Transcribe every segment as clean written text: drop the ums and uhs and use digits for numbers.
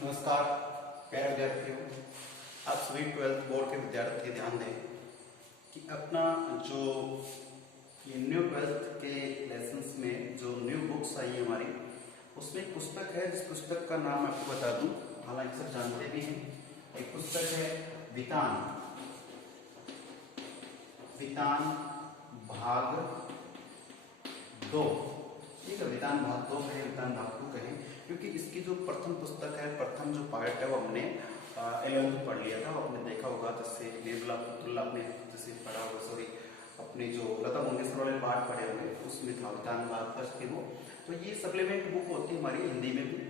नमस्कार प्यारे विद्यार्थियों, आप सभी 12th बोर्ड के विद्यार्थी ध्यान दें कि अपना जो ये न्यू 12th के लेसन्स में जो न्यू बुक्स आई है हमारी, उसमें एक पुस्तक है जिस पुस्तक का नाम मैं आपको बता दूं, हालांकि सब जानते भी हैं। एक पुस्तक है वितान वितान भाग 2। ठीक है, वितान भाग 2 कहें, वितान भाग 2 कहें, क्योंकि इसकी जो प्रथम पुस्तक है, प्रथम जो पार्ट है वो हमने 11th में पढ़ लिया था। वो आपने देखा होगा, जैसे निर्मला पुतुल्ला आपने जैसे पढ़ा होगा, सॉरी अपने जो लता मंगेशकर वाले पार्ट पढ़े होंगे उसमें था वितान भाग फर्स्ट के वो। तो ये सप्लीमेंट बुक होती है हमारी हिंदी में भी,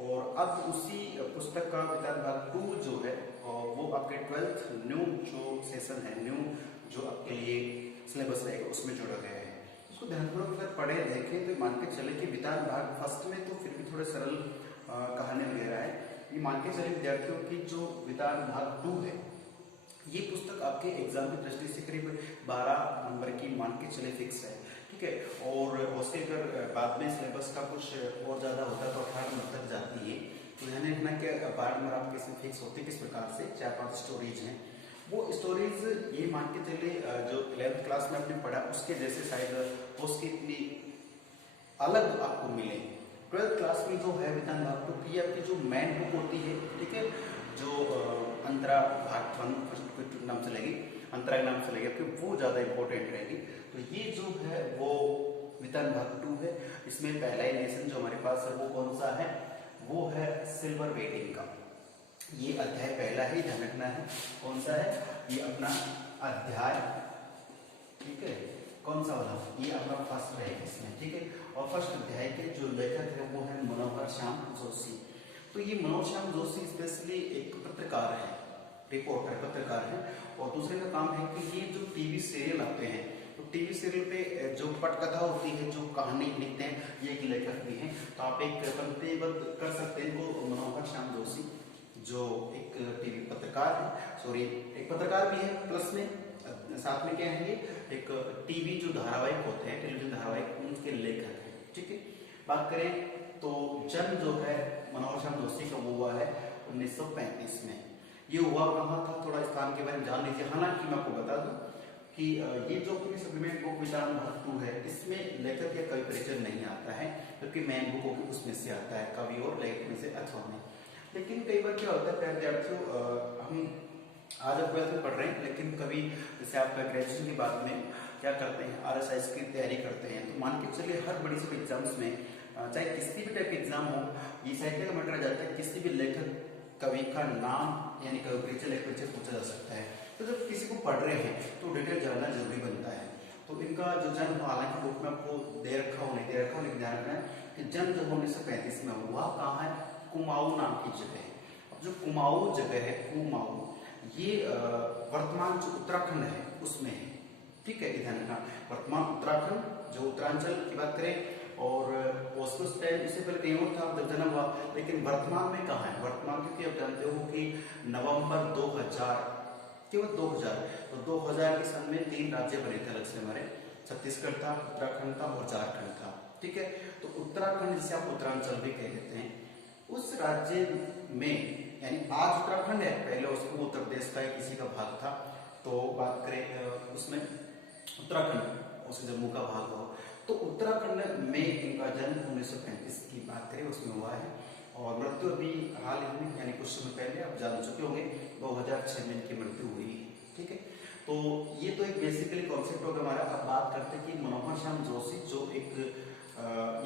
और अब उसी पुस्तक का वितान भाग 2 जो है वो आपके 12th न्यू जो सेशन है, न्यू जो आपके लिए सिलेबस रहेगा उसमें जोड़ा गया है। उसको ध्यानपूर्वक अगर पढ़े देखें तो मान के चले कि वितान भाग फर्स्ट में तो फिर भी थोड़े सरल कहानी वगैरह है। ये मान के चले विद्यार्थियों की जो वितान भाग 2 है, ये पुस्तक आपके एग्जाम की दृष्टि से करीब 12 नंबर की मान के चले फिक्स है। ठीक है, और उसके अगर बाद में सिलेबस का कुछ और ज्यादा होता है तो 18 नंबर तक जाती है। तो ध्यान रखना कि 12 नंबर आपके इसमें फिक्स होते हैं। किस प्रकार से 4-5 स्टोरीज हैं, वो स्टोरीज ये मान के चले जो 11th क्लास में आपने पढ़ा उसके जैसे शायद उसकी इतनी अलग आपको मिले। 12th क्लास में जो है वितान भाग 2 की आपकी जो मेन बुक होती है, ठीक है, जो अंतरा भाग 1 नाम चलेगी, अंतरा के नाम चलेगी आपकी, वो ज्यादा इंपॉर्टेंट रहेगी। तो ये जो है वो वितान भाग 2 है। इसमें पहला ही लेसन जो हमारे पास है वो कौन सा है, वो है सिल्वर वेडिंग का। ये अध्याय पहला ही ध्यान रखना है, कौन सा है ये अपना अध्याय, ठीक है, कौन सा वाला, ये अपना फर्स्ट रहेगा इसमें। ठीक है, और फर्स्ट अध्याय के जो लेखक है वो है मनोहर श्याम जोशी। तो ये मनोहर श्याम जोशी स्पेशली एक पत्रकार है, रिपोर्टर पत्रकार है, और दूसरे का काम है कि ये जो टीवी सीरियल आते हैं, तो टीवी सीरियल पे जो पटकथा होती है, जो कहानी लिखते हैं, ये एक लेखक भी हैं। तो आप एक पंक्तिबद्ध कर सकते हैं इनको, मनोहर श्याम जोशी जो एक टीवी पत्रकार है, सॉरी एक पत्रकार भी है, प्लस में साथ में क्या है, ये एक टीवी जो धारावाहिक होते हैं, टेलीविजन धारावाहिक, उनके लेखक है। ठीक है, बात करें तो जन्म जो है मनोहर श्याम जोशी का वो हुआ है 1935 में। ये हुआ कहाँ था, थोड़ा स्थान के बारे में जान लीजिए। हालांकि मैं आपको बता दूं कि ये जो पूरी सप्लीमेंट बुक वितान भाग 2 है, इसमें लेखक या कवि परिचय नहीं आता है, क्योंकि मेन बुक होगी उसमें से आता है, कवि और लेखक में से अथवा में। लेकिन कई बार क्या होता है प्यारे विद्यार्थियों, हम आज आप 12th में पढ़ रहे हैं, लेकिन कभी जैसे आप ग्रेजुएशन के बाद में क्या करते हैं, RSIS की तैयारी करते हैं, तो मान के चलिए हर बड़ी सी एग्जाम्स में चाहे किसी भी टाइप के एग्जाम हो, ये साहित्य का मैटर आ जाता है, किसी भी लेखक कवि का नाम यानी कवि परिचय, लेखक परिचय पूछा जा सकता है। तो जब किसी को पढ़ रहे हैं तो डिटेल जानना जरूरी बनता है। तो इनका जो जन्म, हालांकि बुक में आपको दे रखा हो नहीं दे रखा हो, लेकिन ध्यान रखना है कि जन्म जब 1935 में हुआ, कहाँ है, कुमाऊं नाम की जगह है। अब जो कुमाऊं जगह है, कुमाऊं, ये वर्तमान जो उत्तराखंड है उसमें है। ठीक है, ध्यान रखना, वर्तमान उत्तराखंड जो उत्तरांचल की बात करें, और उस टाइम इससे पहले कहीं और था जब जन्म हुआ, लेकिन वर्तमान में कहाँ है, वर्तमान क्योंकि आप जानते हो कि नवंबर 2000, केवल 2000, तो 2000 के सन में 3 राज्य बने थे अलग से हमारे, छत्तीसगढ़ था, उत्तराखंड था और झारखंड था। ठीक है, तो उत्तराखंड जिसे आप उत्तरांचल भी कह देते हैं, उस राज्य में, यानी आज उत्तराखंड है, पहले उसको उत्तर प्रदेश का किसी का भाग था, तो बात करें उसमें उत्तराखंड, उसके जम्मू का भाग हो, तो उत्तराखंड में इनका जन्म 1935 की बात करें उसमें हुआ है, और मृत्यु अभी हाल ही में यानी कुछ समय पहले आप जान चुके होंगे 2006 में इनकी मृत्यु हुई है। ठीक है, तो ये तो एक बेसिकली कॉन्सेप्ट होगा हमारा। अब बात करते हैं कि मनोहर श्याम जोशी जो एक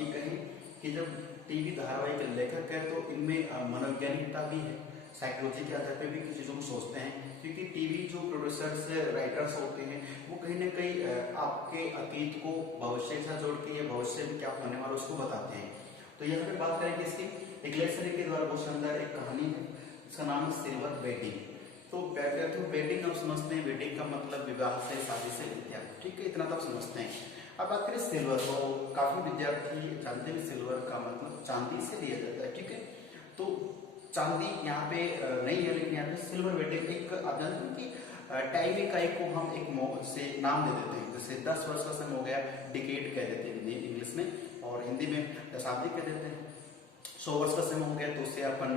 ये कहें कि जब टीवी धारावाहिक लेखक है तो इनमें मनोवैज्ञानिकता भी है, साइकोलॉजी के आधार पर भी किसी चीजों को सोचते हैं, क्योंकि टीवी जो प्रोड्यूसर्स राइटर्स होते हैं वो कहीं ना कहीं आपके अतीत को भविष्य के साथ जोड़ के या भविष्य में क्या होने वाला उसको बताते हैं। तो यहाँ पे बात करेंगे इसकी, एक लेसन के द्वारा बहुत शानदार एक कहानी है, इसका नाम है सिल्वर वेडिंग। तो वेडिंग हम समझते हैं, वेडिंग का मतलब विवाह से, शादी से इत्यादि। ठीक है, इतना तो आप समझते हैं। अब बात करें सिल्वर, तो काफी विद्यार्थी जानते हैं सिल्वर का मतलब चांदी से लिया जाता है। ठीक है, तो चांदी यहाँ पे नहीं है, लेकिन यहाँ पे सिल्वर वेडिंग एक आप जानते हैं कि टाइम इकाई को हम एक से नाम दे देते हैं, जैसे 10 वर्ष का समय हो गया, डिकेड कह देते हैं इंग्लिश में, और हिंदी में दशाब्दी कह देते हैं। 100 वर्ष का समय हो गया तो उसे अपन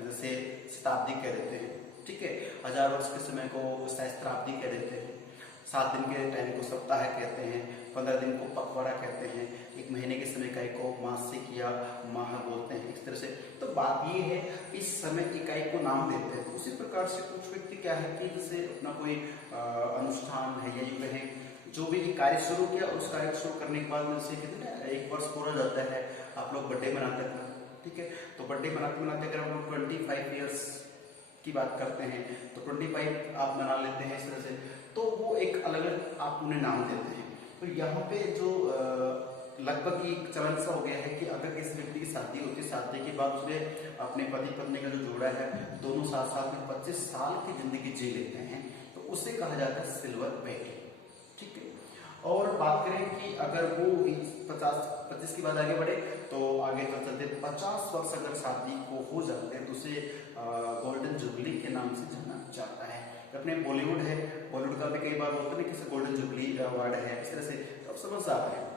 जैसे शताब्दी कह देते हैं, ठीक है। 1000 वर्ष के समय को सहस्त्राब्दी कह देते हैं, 7 दिन के टाइम को सप्ताह कहते हैं, 15 दिन को पखवाड़ा कहते हैं, 1 महीने के समय इकाई को मासिक या माह बोलते हैं, इस तरह से। तो बात ये है इस समय इकाई को नाम देते हैं। तो उसी प्रकार से कुछ व्यक्ति क्या है कि जैसे अपना कोई अनुष्ठान है या यूं कहें जो भी कार्य शुरू किया, उस कार्य शुरू करने के बाद जैसे कहते हैं ना 1 वर्ष पूरा जाता है, आप लोग बर्थडे मनाते हैं, ठीक है। तो बर्थडे मनाते मनाते अगर हम लोग 25 ईयर्स की बात करते हैं तो 25 आप मना लेते हैं इस तरह से, तो वो एक अलग अलग आप उन्हें नाम देते हैं। तो यहाँ पे जो लगभग एक चलन सा हो गया है कि अगर किसी व्यक्ति की शादी होती है, शादी के बाद उसने अपने पति पत्नी का जो जोड़ा है दोनों साथ साथ में 25 साल की जिंदगी जी लेते हैं, तो उसे कहा जाता है सिल्वर वेडिंग, ठीक है। और बात करें कि अगर वो 25 की बात आगे बढ़े तो आगे तो चलते 50 वर्ष अगर शादी को हो जाते हैं तो उसे गोल्डन जुबली के नाम से जाना जाता है। अपने बॉलीवुड है, बॉलीवुड का भी कई बार बोलते हैं कि गोल्डन जुबली अवार्ड है, इस तरह से अब समझ आ रहे हैं।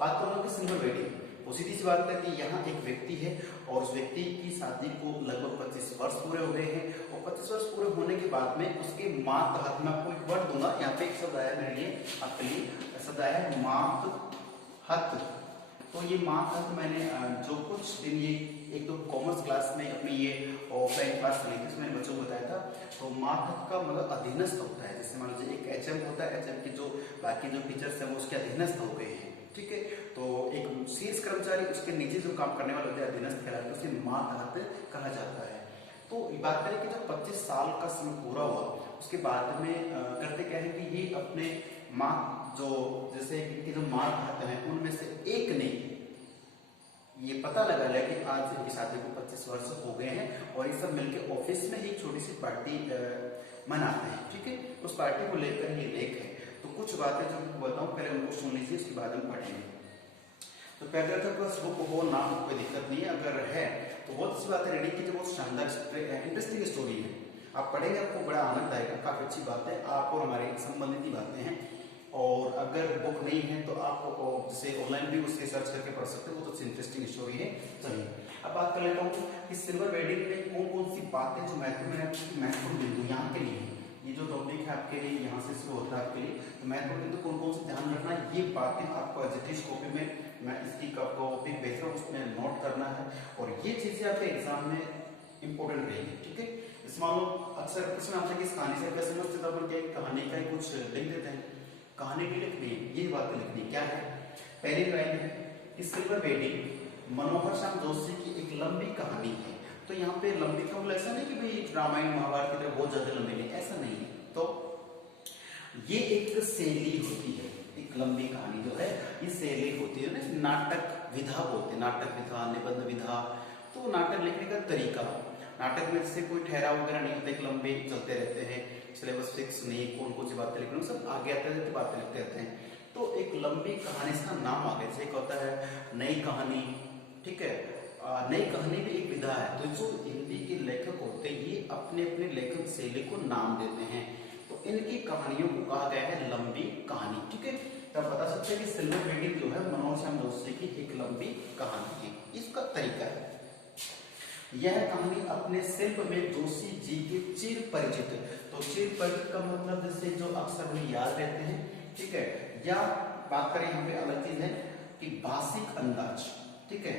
बात करूँ कि सिल्वर वेडिंग, वो सीधी सी बात है कि यहाँ एक व्यक्ति है और उस व्यक्ति की शादी को लगभग 25 वर्ष पूरे हो गए हैं, और 25 वर्ष पूरे होने के बाद में उसके मात हत में आपको एक वर्ड दूंगा, यहाँ पे एक शब्द आया मेरे लिए आपके लिए, शब्द आया है मात हत। तो ये मात हत मैंने जो कुछ दिन ये एक तो कॉमर्स क्लास में अपनी ये ऑफलाइन क्लास चली थी उसमें बच्चों को बताया था। तो मात हत का मतलब अधीनस्थ होता है, जैसे मान लीजिए एक एचएम होता है, एचएम के जो बाकी जो टीचर्स हैं वो उसके अधीनस्थ हो गए हैं, ठीक है। तो एक शीर्ष कर्मचारी उसके नीचे जो काम करने वाले होते हैं अधीनस्थ कहलाते हैं, उसे मात हत कहा जाता है। तो बात करें कि जब 25 साल का समय पूरा हुआ उसके बाद में करते क्या है कि ये अपने माँ जो जैसे इनकी जो माँ हत है उनमें से एक ने ये पता लगा लिया कि आज इनकी शादी को 25 वर्ष हो गए हैं और ये सब मिलकर ऑफिस में एक छोटी सी पार्टी मनाते हैं, ठीक है। उस पार्टी को लेकर ये लेख है। तो कुछ बातें जो मैं बताऊं पहले उनको सुन लीजिए, उसके बाद हम पढ़ेंगे। तो पहले तक बस बुक हो ना हो कोई दिक्कत नहीं है, अगर है तो बहुत सी बातें रीडिंग की, बहुत शानदार इंटरेस्टिंग स्टोरी है, आप पढ़ेंगे आपको बड़ा आनंद आएगा, काफी अच्छी बात है, आपको हमारे संबंधित ही बातें हैं। और अगर बुक नहीं है तो आप जैसे ऑनलाइन भी उससे सर्च करके पढ़ सकते हो, तो इंटरेस्टिंग स्टोरी है। चलिए अब बात कर लेता हूँ कि सिल्वर वेडिंग में कौन कौन सी बातें जो महत्वपूर्ण बिंदु यहाँ के लिए, ये जो टॉपिक है आपके लिए यहाँ से शुरू होता है आपके लिए, तो महत्वपूर्ण बिंदु कौन कौन से ध्यान रखना है, ये बातें आपको एजिटिव कॉपी में मैं इसकी टॉपिक भेज रहा हूँ उसमें नोट करना है, और ये चीजें आपके एग्जाम में इंपॉर्टेंट रहेगी, ठीक है। इस मान लो अक्सर प्रश्न आता है कि इस कहानी से क्या समझते तो अपन क्या कहानी का कुछ लिख देते हैं, कहानी भी लिखनी है, ये बातें लिखनी क्या है। पहली लाइन है कि सिल्वर वेडिंग मनोहर श्याम जोशी की एक लंबी कहानी है। तो यहाँ पे लंबी का मतलब ऐसा नहीं कि भाई रामायण महाभारत की तरह बहुत ज्यादा लंबी नहीं, ऐसा नहीं है। तो ये एक शैली होती है, एक लंबी कहानी जो है ये शैली होती है ना, नाटक विधा बोलते हैं, नाटक विधा, निबंध विधा। तो नाटक लिखने का तरीका, नाटक में जैसे कोई ठहराव वगैरह नहीं होता, एक लंबे चलते रहते हैं, सिलेबस फिक्स नहीं, कौन कौन सी बातें लिखनी सब आगे आते रहते बातें लिखते रहते हैं। तो एक लंबी कहानी, इसका नाम आगे से एक होता है नई कहानी, ठीक है। नई कहानी भी एक विधा है। तो जो हिंदी के लेखक होते हैं ये अपने अपने लेखन शैली को नाम देते हैं, तो इनकी कहानियों को कहा गया है लंबी कहानी, ठीक है। तब बता सकते हैं कि सिल्वर वेडिंग जो है मनोहर श्याम जोशी की एक लंबी कहानी है। इसका तरीका है, यह कहानी अपने शिल्प में जोशी जी के चिर परिचित, तो चिर परिचित का मतलब जैसे जो अक्सर उन्हें याद रहते हैं, ठीक है। या बात करें यहाँ पे अलग चीज है कि भाषिक अंदाज, ठीक है।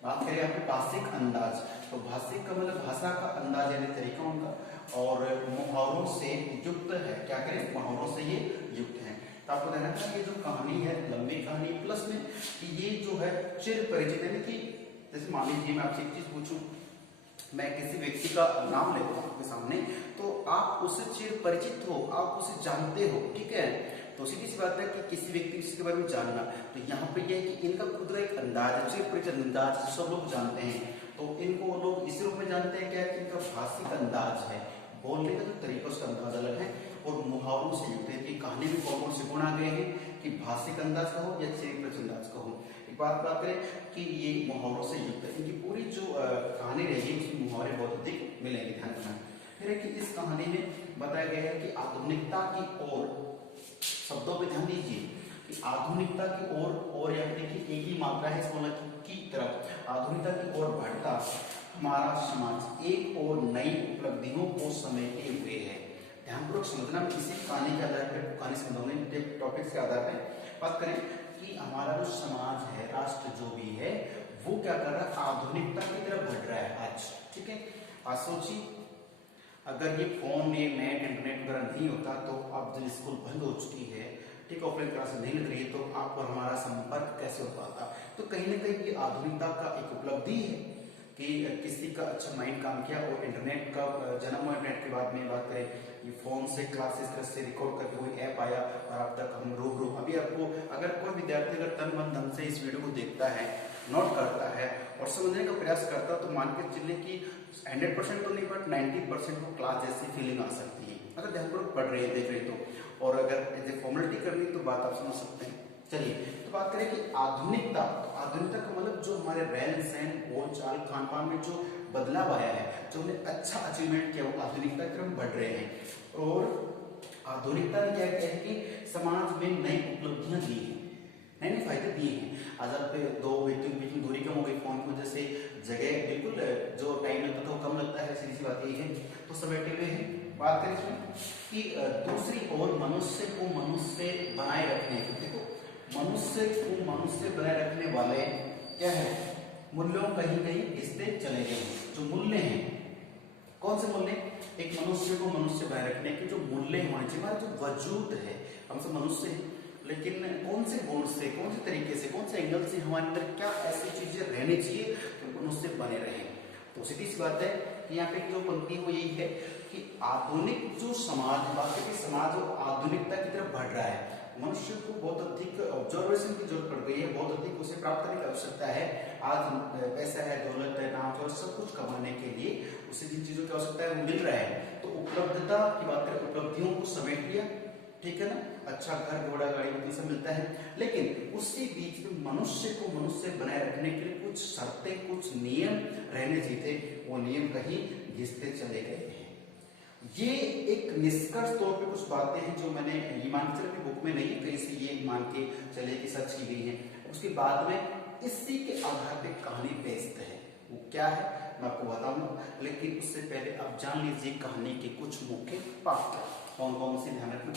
बात करें यहाँ पे भाषिक अंदाज, तो भाषिक का मतलब भाषा का अंदाज यानी तरीका उनका, और मुहावरों से युक्त है। क्या करें, मुहावरों से ये युक्त है। तो आपको ध्यान रखना ये जो कहानी है लंबी कहानी, प्लस में कि ये जो है चिर परिचित यानी कि जैसे मान लीजिए मैं आपसे एक चीज पूछूं, मैं किसी व्यक्ति का नाम लेता हूं आपके सामने, तो आप उससे चिर परिचित हो, आप उसे जानते हो, ठीक है। तो सीधी सी बात है कि किसी व्यक्ति के बारे में जानना, तो यहाँ पे यह है कि इनका खुद का एक अंदाज है, चिर परिचित अंदाज सब लोग जानते हैं। तो इनको लोग इस रूप में जानते हैं क्या कि इनका भाषिक अंदाज है, बोलने का जो तरीका उसका अंदाज अलग है, और मुहावरों से युक्त है कि कहानी में कौन कौन से गुण आ गए हैं कि भाषिक अंदाज कहो या चिर परिचित अंदाज कहो। बात करें कि ये मुहावरों से युक्त है, इनकी पूरी जो कहानी रहेगी उसमें मुहावरे बहुत अधिक मिलेंगे, ध्यान रखना। फिर है कि इस कहानी में बताया गया है कि आधुनिकता की ओर, शब्दों पे ध्यान दीजिए कि आधुनिकता की ओर या देखिए एक ही मात्रा है इसको की तरफ आधुनिकता की ओर बढ़ता हमारा समाज एक और नई उपलब्धियों को समेटे हुए है। ध्यानपूर्वक समझना, इसी कहानी के आधार पर कहानी समझाने टॉपिक्स के आधार पर बात करें कि हमारा जो समाज है, राष्ट्र जो भी है, वो क्या कर रहा है, आधुनिकता की तरफ बढ़ रहा है आज। ठीक है, आज सोचिए अगर ये फोन ये नेट इंटरनेट वगैरह नहीं होता तो अब जब स्कूल बंद हो चुकी है, ठीक, ऑफलाइन क्लास नहीं लग रही है, तो आप और हमारा संपर्क कैसे हो पाता। तो कहीं ना कहीं ये आधुनिकता का एक उपलब्धि है कि किसी का अच्छा माइंड काम किया और इंटरनेट का जन्म हुआ। इंटरनेट के बाद में बात करें ये फोन से क्लासेस से रिकॉर्ड करके कोई ऐप आया और अब तक हम रूबरू अभी आपको अगर कोई विद्यार्थी अगर तन मन धन से इस वीडियो को देखता है, नोट करता है और समझने का प्रयास करता तो मान के चलिए कि 100% तो नहीं बट 90% को क्लास जैसी फीलिंग आ सकती है अगर ध्यानपूर्वक पढ़ रहे हैं, देख रहे तो। और अगर फॉर्मेलिटी करनी तो बात आप समझ सकते हैं। चलिए तो बात करें कि आधुनिकता, तो आधुनिकता का मतलब जो हमारे रहन सहन बोल चाल खान पान में जो बदलाव आया है, जो हमने अच्छा अचीवमेंट किया, वो आधुनिकता की तरफ बढ़ रहे हैं। और आधुनिकता ने क्या किया है कि समाज में नई उपलब्धियां दी है, नए नए फायदे दिए हैं। आज आप दो व्यक्तियों के बीच में दूरी कम हो गई, फोन की वजह से जगह बिल्कुल जो टाइम लगता था वो कम लगता है, सीधी सी बात यही है, तो सब बैठे हुए हैं। बात करें इसमें कि दूसरी ओर मनुष्य को मनुष्य बनाए रखने, देखो मनुष्य को मनुष्य बनाए रखने वाले क्या है, मूल्यों कहीं कहीं घिसते चले गए। जो मूल्य हैं, कौन से मूल्य, एक मनुष्य को मनुष्य बनाए रखने के जो मूल्य होने चाहिए, हमारा जो वजूद है, हम सब मनुष्य हैं, लेकिन कौन से गुण से, कौन से तरीके से, कौन से एंगल से हमारे अंदर क्या ऐसी चीजें रहनी चाहिए तो मनुष्य बने रहे। तो सीधी सी बात है कि यहाँ पे जो पंक्ति वो यही है कि आधुनिक जो समाज, बाकी के समाज आधुनिकता की तरफ बढ़ रहा है, मनुष्य को बहुत अधिक ऑब्जर्वेशन की जरूरत पड़ गई है, बहुत अधिक उसे प्राप्त करने की आवश्यकता है। आज पैसा है, दौलत है, नाम और सब कुछ कमाने के लिए उसे जिन चीजों की आवश्यकता है वो मिल रहा है। तो उपलब्धता की बात करें, उपलब्धियों को समेट लिया, ठीक है ना, अच्छा घर घोड़ा गाड़ी ये सब मिलता है, लेकिन उसी बीच में मनुष्य को मनुष्य बनाए रखने के लिए कुछ शर्तें, कुछ नियम रहने चाहिए थे, वो नियम कहीं घिसते चले गए हैं। ये एक निष्कर्ष तौर पे कुछ बातें हैं जो मैंने ये मान के चले बुक में नहीं, कहीं से ये मान के चले कि सच की गई है। उसके बाद में इसी के आधार पे कहानी पेश है, वो क्या है मैं आपको बताऊंगा, लेकिन उससे पहले आप जान लीजिए कहानी के कुछ मुख्य पात्र कौन कौन से, ध्यान रखना।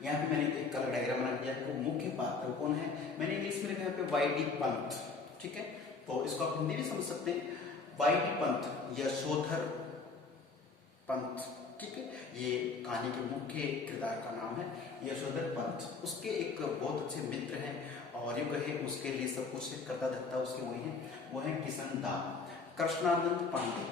यहाँ पे मैंने एक कलर डायग्राम बना दिया, वो मुख्य पात्र कौन है, मैंने इंग्लिश में लिखा है पे वाई डी पंत, ठीक है, तो इसको आप हिंदी भी समझ सकते हैं। वाई डी पंत, यशोधर पंत, ठीक है, ये कहानी के मुख्य किरदार का नाम है यशोधर पंत। उसके एक बहुत अच्छे मित्र हैं और यूं कहे उसके लिए सब कुछ करता धरता उसके वही है, वो है किशन दा, कृष्णानंद पांडे।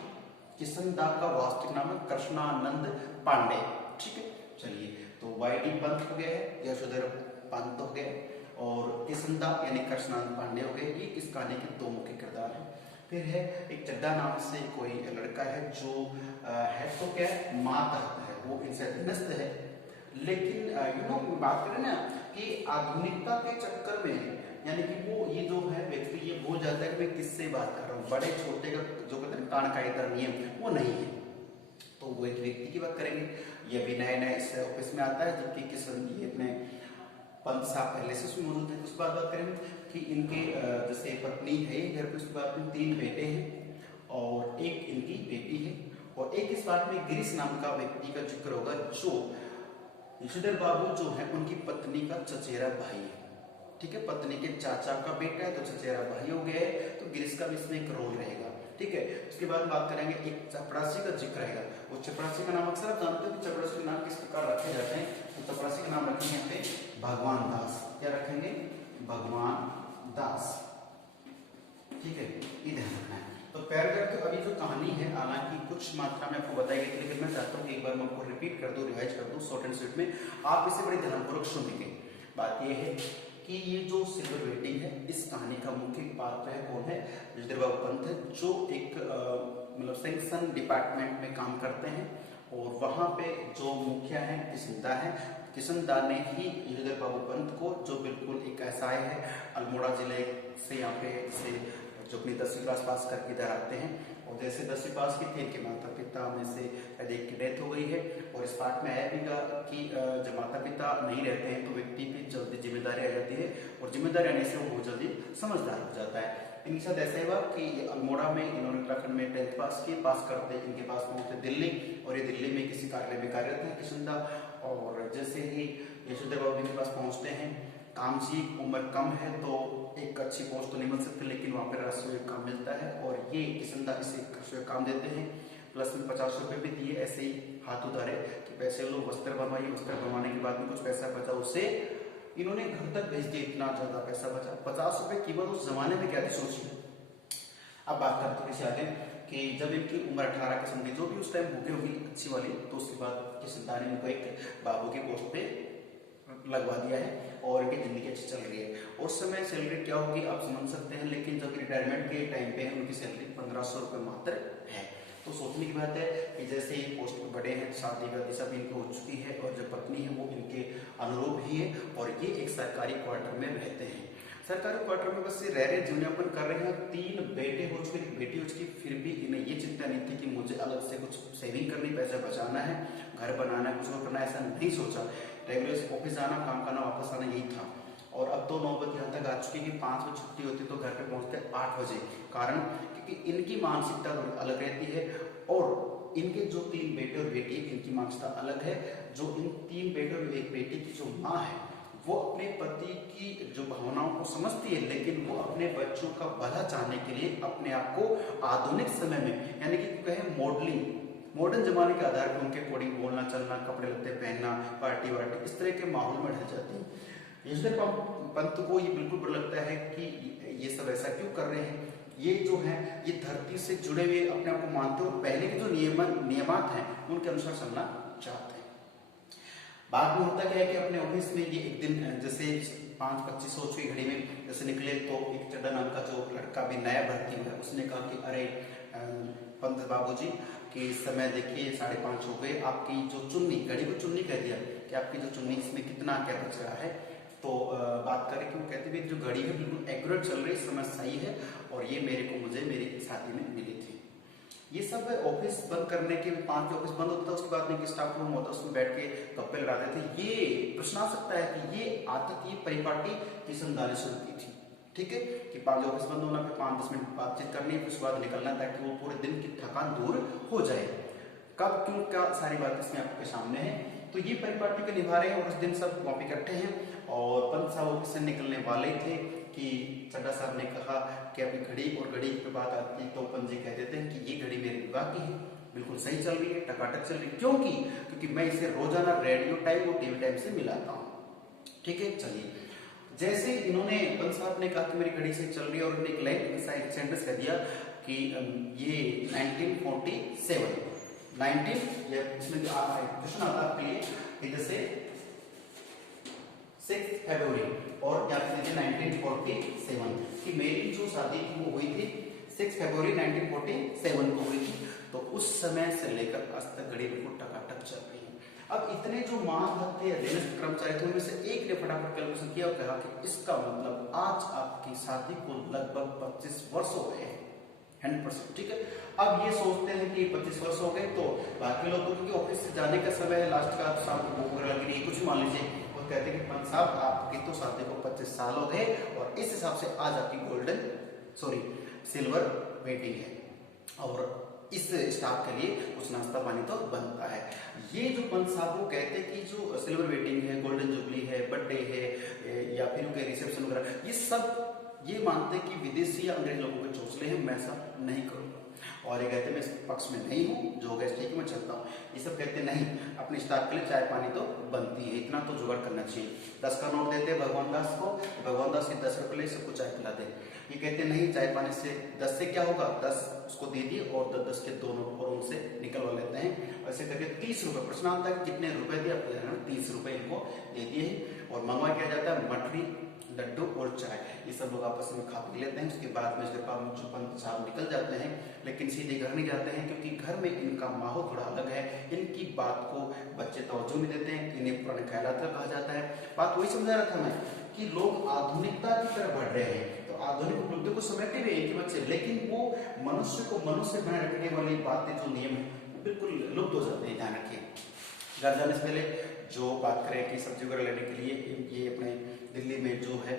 किशन दा का वास्तविक नाम है कृष्णानंद पांडे, ठीक है। चलिए तो वाई डी पंत हो गया है, यशोधर पंत हो गया और किशन दा यानी कृष्णानंद पांडे हो गए। ये इस कहानी के दो मुख्य किरदार हैं। फिर है एक चड्डा नाम से कोई लड़का है जो है तो क्या है मातहत है, वो इनसे अधीनस्थ है, लेकिन बात करें ना कि आधुनिकता के चक्कर में यानी कि वो ये जो है व्यक्ति ये भूल जाता है कि मैं किससे बात कर रहा हूँ, बड़े छोटे का जो कहते हैं कान कायदा नियम वो नहीं है। तो वो एक व्यक्ति की बात करेंगे, ये अभी नया नया इस ऑफिस में आता है, जबकि किशन ये अपने पंत साहब पहले से उसमें मौजूद है। उसके बाद बात करेंगे कि इनके जैसे पत्नी है घर पे, उसके बाद में 3 बेटे हैं और एक इनकी बेटी है, और एक इस बात में गिरीश नाम का व्यक्ति का जिक्र होगा जो यशोधर बाबू जो है उनकी पत्नी का चचेरा भाई है, ठीक है, पत्नी के चाचा का बेटा है तो चचेरा भाई हो गया है, तो गिरीश का भी इसमें एक रोल रहेगा, ठीक है। उसके बाद बात करेंगे एक चपरासी का जिक्र रहेगा, वो चपरासी का नाम अक्सर आप जानते हो कि चपरासी के नाम किस प्रकार रखे जाते हैं, तो चपरासी का नाम रखेंगे यहाँ पे भगवान दास, क्या रखेंगे भगवान दास, ठीक है, ये ध्यान रखना है। तो पैराग्राफ की अभी जो कहानी है हालांकि कुछ मात्रा में आपको बताई गई, लेकिन मैं चाहता हूँ कि एक बार मैं आपको रिपीट कर दूं, रिवाइज कर दूं शॉर्ट एंड स्वीट में, आप इसे बड़े ध्यानपूर्वक सुनेंगे। बात यह है कि ये जो सिल्वर वेटिंग है इस कहानी का मुख्य पात्र है कौन है, यशोधर बाबू पंत है, जो एक मतलब सेंक्शन डिपार्टमेंट में काम करते हैं और वहां पे जो मुखिया है किशन दा है। किशन दा ने ही यशोधर बाबू पंत को, जो बिल्कुल एक ऐसा है अल्मोड़ा जिले से यहाँ पे से जो अपनी 10वीं क्लास पास करके इधर आते हैं, और जैसे 10वीं पास की थी, इनके माता पिता में से एक की डेथ हो गई है। और इस पार्ट में आया भी कि जब माता पिता नहीं रहते हैं तो व्यक्ति पे जल्दी जिम्मेदारी आ जाती है, और जिम्मेदारी आने से वो बहुत जल्दी समझदार हो जाता है। इनके साथ ऐसा हुआ कि अल्मोड़ा में इन्होंने उत्तराखंड में 10th पास किए, पास करते इनके पास पहुंचे दिल्ली, और ये दिल्ली में किसी कार्यालय में कार्यरत है किशनदा। और जैसे ही यशोधर बाबू जी के पास पहुंचते हैं, काम की उम्र कम है तो एक अच्छी पोस्ट तो नहीं मिल सकती, लेकिन वहाँ पर रसोई काम मिलता है, और ये किशनदा इसे रसोई काम देते हैं, प्लस में 50 रुपये भी दिए, ऐसे ही हाथ उधारे कि पैसे लो, वस्त्र बनवाइए, वस्त्र बनवाने के बाद में कुछ पैसा बचा, उससे इन्होंने घर तक भेज दिया, इतना ज्यादा पैसा बचा। 50 रुपए कीमत उस जमाने में क्या थी सोचिए। अब बात करते हैं आगे कि जब इनकी उम्र 18 के समझी जो भी उस टाइम हो गई होगी अच्छी वाली, तो उसके बाद किशनदा ने इनको एक बाबू के पोस्ट पे लगवा दिया है, और इनकी जिंदगी अच्छी चल रही है। उस समय सैलरी क्या होगी आप समझ सकते हैं, लेकिन जब रिटायरमेंट के टाइम पे उनकी सैलरी 1500 रुपये मात्र है। तो सोचने की बात है कि जैसे ही पोस्ट पे बढ़े हैं, शादी वादी सब इनकी हो चुकी है, और जो पत्नी है वो इनके अनुरूप ही है, और ये एक सरकारी क्वार्टर में रहते हैं। सरकारी क्वार्टर में बस रह रहे जीवन यापन कर रहे हैं। 3 बेटे हो चुके, बेटी हो चुकी, फिर भी इन्हें ये चिंता नहीं थी कि मुझे अलग से कुछ सेविंग करनी, पैसा बचाना है, घर बनाना है, कुछ और करना, ऐसा नहीं सोचा। रेगुलर ऑफिस जाना, काम करना, वापस आना, यही था। और अब तो नौबत यहाँ तक आ चुकी है कि 5 बजे छुट्टी होती तो घर पे पहुंचते 8 बजे। कारण क्योंकि इनकी मानसिकता थोड़ी अलग रहती है, और इनके जो 3 बेटे और बेटी इनकी मानसिकता अलग है। जो इन 3 बेटे और एक बेटी की जो माँ है वो अपने पति की जो भावनाओं को समझती है, लेकिन वो अपने बच्चों का भला चाहने के लिए अपने आप को आधुनिक समय में, यानी कि कहें मॉडर्न जमाने के आधार पर उनके अकॉर्डिंग बोलना चलना, कपड़े लत्ते पहनना, पार्टी वार्टी, इस तरह के माहौल में ढल जाती है। यशोधर पंत को ये बिल्कुल बुरा लगता है कि ये सब ऐसा क्यों कर रहे हैं। ये जो है ये धरती से जुड़े हुए अपने आप को मानते हो, पहले के जो नियमात हैं उनके अनुसार चलना चाहते हैं। बाद में होता क्या है कि अपने ऑफिस में ये एक दिन जैसे 5:25 हो चुकी घड़ी में जैसे निकले, तो एक चड्डा नाम का जो लड़का भी नया भर्ती हुआ है, उसने कहा कि अरे पंत बाबूजी कि समय देखिए 5:30 हो गए, आपकी जो चुन्नी, घड़ी को चुन्नी कह दिया कि आपकी जो चुन्नी इसमें कितना क्या बच रहा है। तो बात करें कि वो कहते भी जो घड़ी है बिल्कुल एक्यूरेट चल रही, समय सही है, और ये मुझे मेरी शादी में मिली थी। ये सब ऑफिस बंद करने के 5 ऑफिस बंद होता था, उसके बाद में स्टाफ रूम होता, उसमें बैठ के गप्पे लड़ाते थे। ये प्रश्न आ सकता है कि ये आदत, ये परिपाटी किशनदा ने शुरू की थी। ठीक है कि 5 ऑफिस बंद होना, फिर 5-10 मिनट बातचीत करनी, फिर उसके बाद निकलना, ताकि वो पूरे दिन की थकान दूर हो जाए। कब क्यों क्या सारी बात इसमें आपके सामने है। तो ये परिपाटी को निभा रहे हैं, और उस दिन सब वहां पे इकट्ठे हैं, और पंत साहब ऑफिस से निकलने वाले थे कि चड्डा साहब ने कहा कि अभी घड़ी, और घड़ी पे बात आती है तो पंत जी कह देते हैं कि ये घड़ी मेरे विवाह की है, बिल्कुल सही चल रही है, टकाटक चल रही है। क्योंकि मैं इसे रोजाना रेडियो टाइम और टीवी टाइम से मिलाता हूँ। ठीक है, चलिए। जैसे इन्होंने पंत साहब ने कहा कि मेरी घड़ी से चल रही है, और उन्होंने एक लाइन सेंटेंस कह दिया कि ये 1947 ये इसमें क्वेश्चन आता है आपके लिए कि जैसे 6 फरवरी, और या फिर 1947 कि मेरी जो शादी थी वो हुई थी 6 फरवरी 1947 को हुई थी। तो उस समय से लेकर आज तक घड़ी बिल्कुल टकाटक चल रही है। अब इतने जो महाभक्त थे, अधीनस्थ कर्मचारी थे, उनमें से एक ने फटाफट कैलकुलेशन किया और कहा कि इसका मतलब आज आपकी शादी को लगभग 25 वर्ष हो गए हैं, 100%। ठीक है, अब ये सोचते हैं कि 25 वर्ष हो गए, तो बाकी लोग क्योंकि ऑफिस से जाने का समय है, लास्ट का शाम को भूख लग रही है, कुछ मान लीजिए, वो कहते हैं कि पंत साहब आपकी तो शादी को 25 साल हो गए, और इस हिसाब से आज आपकी सिल्वर वेटिंग है, और इस स्टाफ के लिए कुछ नाश्ता पानी तो बनता है। ये जो पंत साहब वो कहते हैं कि जो सिल्वर वेटिंग है, गोल्डन जुबली है, बर्थडे है, या फिर उनके रिसेप्शन वगैरह, ये सब ये मानते हैं कि विदेशी या अंग्रेज लोगों के चोचले हैं, मैं ऐसा नहीं करूंगा। और ये कहते हैं मैं इस पक्ष में नहीं हूँ, जो हो गया ठीक है मैं चलता हूँ। ये सब कहते नहीं, अपने स्टाफ के लिए चाय पानी तो बनती है, इतना तो जुगाड़ करना चाहिए। 10 का नोट देते हैं भगवान दास को, भगवान दास के 10 रुपये ले सबको चाय पिला दे। ये कहते नहीं, चाय पानी से 10 से क्या होगा, 10 उसको दे दिए, और 10 के 2 नोट और उनसे निकलवा लेते हैं। ऐसे करके 30 रुपये, प्रश्न आता है कि कितने रुपए दिए, आपको 30 रुपये इनको दे दिए हैं, और मंगवा किया जाता है मठरी, लड्डू और चाय। ये सब लोग आपस में खा पी लेते हैं। उसके बाद में जब पंत साहब निकल जाते हैं, लेकिन सीधे घर नहीं जाते हैं, क्योंकि घर में इनका माहौल थोड़ा अलग है। इनकी बात को बच्चे तवज्जो नहीं देते हैं, इन्हें पुराने ख्यालात का कहा जाता है। बात वही समझा रहा था मैं कि लोग आधुनिकता की तरफ बढ़ रहे हैं, तो आधुनिक उपलब्धियों को समेटे हुए एक ही बच्चे, लेकिन वो मनुष्य को मनुष्य बनाए रखने वाली बातें जो नियम है बिल्कुल लुप्त हो जाते हैं। ध्यान रखिए। घर जाने से पहले जो बात करें कि सब्जी वगैरह लेने के लिए ये अपने दिल्ली में जो है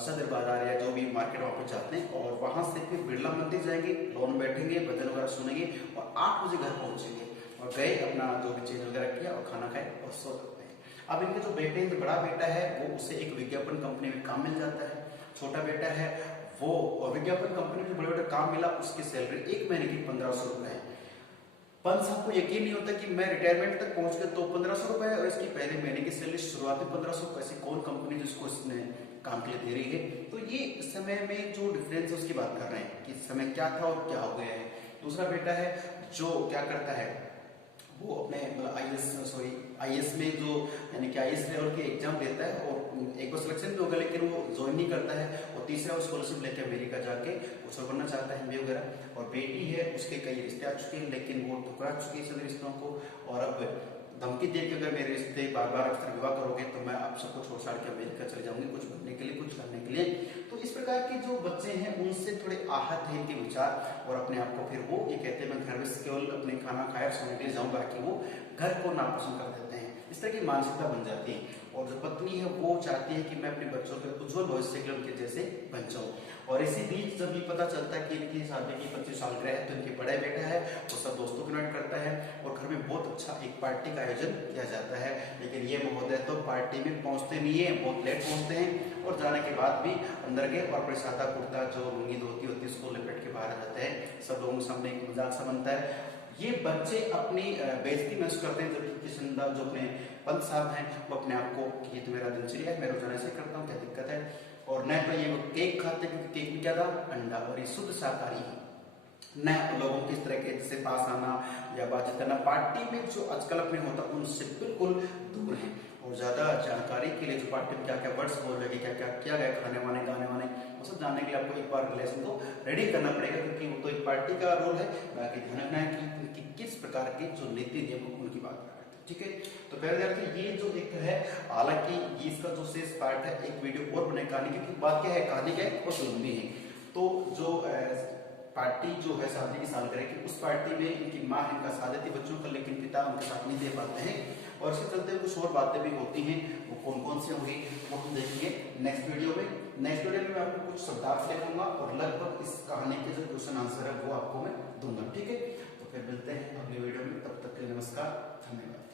सदर बाजार या जो भी मार्केट वहाँ पे जाते हैं और वहां से फिर बिरला मंदिर जाएंगे, लॉन में बैठेंगे, भजन वगैरह सुनेंगे और 8 बजे घर पहुंचेंगे और गए अपना जो भी चीज वगैरह किया और खाना खाए और सो जाते हैं। अब इनके जो बेटे हैं, जो बड़ा बेटा है वो उसे एक विज्ञापन कंपनी में काम मिल जाता है। छोटा बेटा है वो और विज्ञापन कंपनी में जो बड़े बेटा काम मिला उसकी सैलरी 1 महीने की 1500 रुपए है। पंच साहब को यकीन नहीं होता कि मैं रिटायरमेंट तक पहुंच गया तो 1500 रुपए और इसकी पहले महीने की सैलरी शुरुआती 1500, ऐसी कौन कंपनी जिसको इसने काम के लिए दे रही है। तो ये समय में जो डिफरेंस है उसकी बात कर रहे हैं कि समय क्या था और क्या हो गया है। दूसरा बेटा है जो क्या करता है, वो अपने आईएएस में जो यानी कि आईएएस लेवल के एग्जाम देता है और एक बार सिलेक्शन भी होगा लेकिन वो ज्वाइन नहीं करता है। और तीसरा वो स्कॉलरशिप लेके अमेरिका जाके वो बनना चाहता है एमबीए वगैरह। और बेटी है उसके कई रिश्ते आ चुके हैं लेकिन वो ठुकरा चुकी है सभी रिश्तों को और अब धमकी दे के अगर मेरे रिश्ते बार बार अक्सर विवाह करोगे तो मैं आप सबको छोड़ छाड़ के अमेरिका चले जाऊंगी कुछ बनने के लिए, कुछ करने के लिए। तो इस प्रकार के जो बच्चे हैं उनसे थोड़े आहत है इनके विचार और अपने आप को फिर वो ये कहते हैं मैं घर में केवल अपने खाना खाया सोने के लिए जाऊं, बाकी वो घर को नापसंद कर देते हैं। इस तरह की मानसिकता बन जाती है। और जो पत्नी है वो चाहती है कि मैं अपने बच्चों के उज्जवल भविष्य के लिए उनके जैसे बन जाऊं। और इसी बीच जब ये पता चलता है कि इनकी शादी की 25 साल है तो इनके बड़ा बेटा है वो सब दोस्तों को इनवाइट करता है और घर में बहुत अच्छा एक पार्टी का आयोजन किया जाता है। लेकिन ये महोदय तो पार्टी में पहुंचते नहीं है, बहुत लेट पहुंचते हैं और जाने के बाद भी अंदर गए और अपने सादा कुर्ता जो लुंगी धोती होती है उसको लपेट के बाहर आ जाते हैं। सब लोगों के सामने एक मजाक सा बनता है। ये बच्चे अपनी बेइज्जती महसूस करते हैं जबकि किशनदास जो अपने पंत साहब हैं वो अपने आप को ये तो मेरा दिनचर्या है, मैं रोजाना से करता हूँ, क्या दिक्कत है। और न तो ये केक खाते क्योंकि केक में क्या था, अंडा, और ये शुद्ध शाकाहारी है। न लोगों की इस तरह के जैसे पास आना या बातचीत करना पार्टी में जो आजकल अपने होता उनसे बिल्कुल दूर है। और ज्यादा जानकारी के लिए जो पार्टी में क्या क्या वर्ड्स बोल रहे, क्या क्या किया गया, खाने वाने गाने वाने वो सब जानने के लिए आपको एक बार रिलेशन को रेडी करना पड़ेगा क्योंकि वो तो एक पार्टी का रोल है। बाकी ध्यान रखना है कि उनकी किस प्रकार की जो नीति नियम उनकी बात कर रहे थे, ठीक है। तो प्यारे विद्यार्थी ये जो एक है, हालांकि इसका जो शेष पार्ट है एक वीडियो और बने कहानी की, बात क्या है, कहानी क्या है, बहुत लंबी है। तो जो पार्टी जो है शादी की सालगिरह की, उस पार्टी में इनकी माँ इनका साथ देती बच्चों का लेकिन पिता उनके साथ नहीं दे पाते हैं और इसके चलते कुछ और बातें भी होती हैं। वो कौन कौन सी होंगी वो हम देखेंगे नेक्स्ट वीडियो में। नेक्स्ट वीडियो में मैं आपको कुछ शब्दार्थ लिखूंगा और लगभग इस कहानी के जो क्वेश्चन आंसर है वो आपको मैं दूंगा, ठीक है। तो फिर मिलते हैं अगले वीडियो में, तब तक के लिए नमस्कार, धन्यवाद।